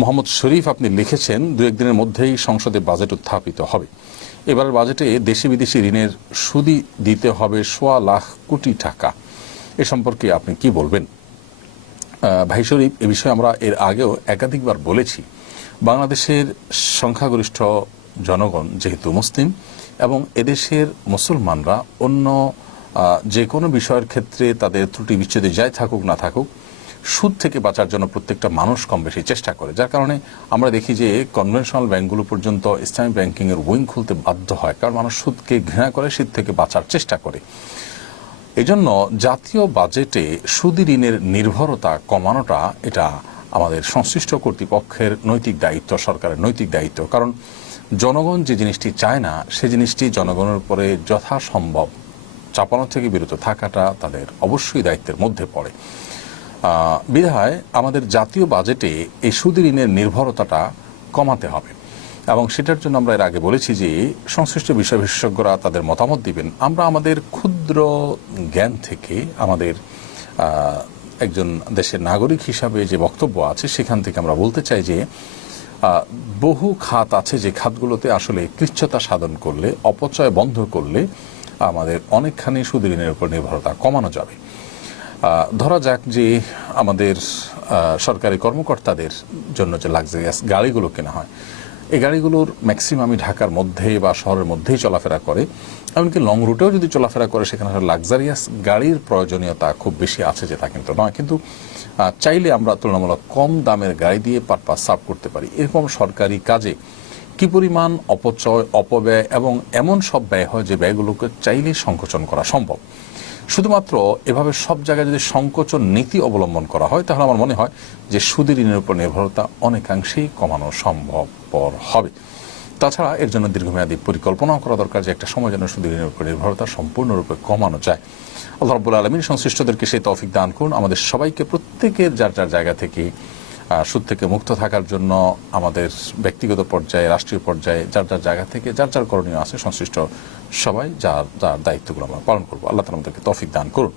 মোহাম্মদ শরীফ আপনি লিখেছেন, দু একদিনের মধ্যেই সংসদে বাজেট উত্থাপিত হবে। এবারের বাজেটে দেশি বিদেশি ঋণের সুদই দিতে হবে ১.৫ লাখ কোটি টাকা। এ সম্পর্কে আপনি কি বলবেন? ভাই শরীফ, এ বিষয়ে আমরা এর আগেও একাধিকবার বলেছি, বাংলাদেশের সংখ্যাগরিষ্ঠ জনগণ যেহেতু মুসলিম এবং এদেশের মুসলমানরা অন্য যে কোনো বিষয়ের ক্ষেত্রে তাদের ত্রুটি বিচ্ছেদে যাই থাকুক না থাকুক, সুদ থেকে বাঁচার জন্য প্রত্যেকটা মানুষ কম বেশি চেষ্টা করে। যার কারণে আমরা দেখি যে কনভেনশনাল ব্যাংকগুলো পর্যন্ত ইসলামিক ব্যাংকিংয়ের উইং খুলতে বাধ্য হয়, কারণ মানুষ সুদকে ঘৃণা করে, সুদ থেকে বাঁচার চেষ্টা করে। এজন্য জাতীয় বাজেটে সুদি ঋণের নির্ভরতা কমানোটা এটা আমাদের সংশ্লিষ্ট কর্তৃপক্ষের নৈতিক দায়িত্ব, সরকারের নৈতিক দায়িত্ব। কারণ জনগণ যে জিনিসটি চায় না, সে জিনিসটি জনগণের উপরে যথাসম্ভব চাপানো থেকে বিরত থাকাটা তাদের অবশ্যই দায়িত্বের মধ্যে পড়ে। বিধায় আমাদের জাতীয় বাজেটে এই সুদি ঋণের নির্ভরতাটা কমাতে হবে এবং সেটার জন্য আমরা এর আগে বলেছি যে সংশ্লিষ্ট বিষয় বিশেষজ্ঞরা তাদের মতামত দিবেন। আমরা আমাদের ক্ষুদ্র জ্ঞান থেকে, আমাদের একজন দেশের নাগরিক হিসাবে যে বক্তব্য আছে সেখান থেকে আমরা বলতে চাই যে বহু খাত আছে যে খাতগুলোতে আসলে কৃচ্ছতা সাধন করলে, অপচয় বন্ধ করলে আমাদের অনেকখানি সুদি ঋণের উপর নির্ভরতা কমানো যাবে। ধরা যাক যে আমাদের সরকারি কর্মকর্তাদের জন্য যে লাক্সারিয়াস গাড়িগুলো কেনা হয়, এই গাড়িগুলোর ম্যাক্সিমামই ঢাকার মধ্যে বা শহরের মধ্যেই চলাফেরা করে। এমনকি লং রুটেও যদি চলাফেরা করে, সেখানে লাক্সারিয়াস গাড়ির প্রয়োজনীয়তা খুব বেশি আছে যে তা কিন্তু নয়। কিন্তু চাইলে আমরা তুলনামূলক কম দামের গাড়ি দিয়ে পারপাস সার্ভ করতে পারি। এরকম সরকারি কাজে কি পরিমাণ অপচয়, অপব্যয় এবং এমন সব ব্যয় হয় যে ব্যয়গুলোকে চাইলে সংকোচন করা সম্ভব। শুধুমাত্র এভাবে সব জায়গায় যদি সংকোচন নীতি অবলম্বন করা হয়, তাহলে আমার মনে হয় যে সুদি ঋণের উপর নির্ভরতা অনেকাংশেই কমানো সম্ভবপর হবে। তাছাড়া এর জন্য দীর্ঘমেয়াদী পরিকল্পনাও করা দরকার, যে একটা সময় যেন সুদি ঋণের উপর নির্ভরতা সম্পূর্ণরূপে কমানো যায়। আল্লাহ রাব্বুল আলামিন সংশ্লিষ্টদেরকে সেই তৌফিক দান করুন। আমাদের সবাইকে, প্রত্যেকের যার যার জায়গা থেকে সুদ থেকে মুক্ত থাকার জন্য আমাদের ব্যক্তিগত পর্যায়ে, রাষ্ট্রীয় পর্যায়ে যার যার জায়গা থেকে যার যার করণীয় আছে, সংশ্লিষ্ট সবাই যার যার দায়িত্বগুলো আমরা পালন করবো। আল্লাহ তাআলা আমাদেরকে তৌফিক দান করুন।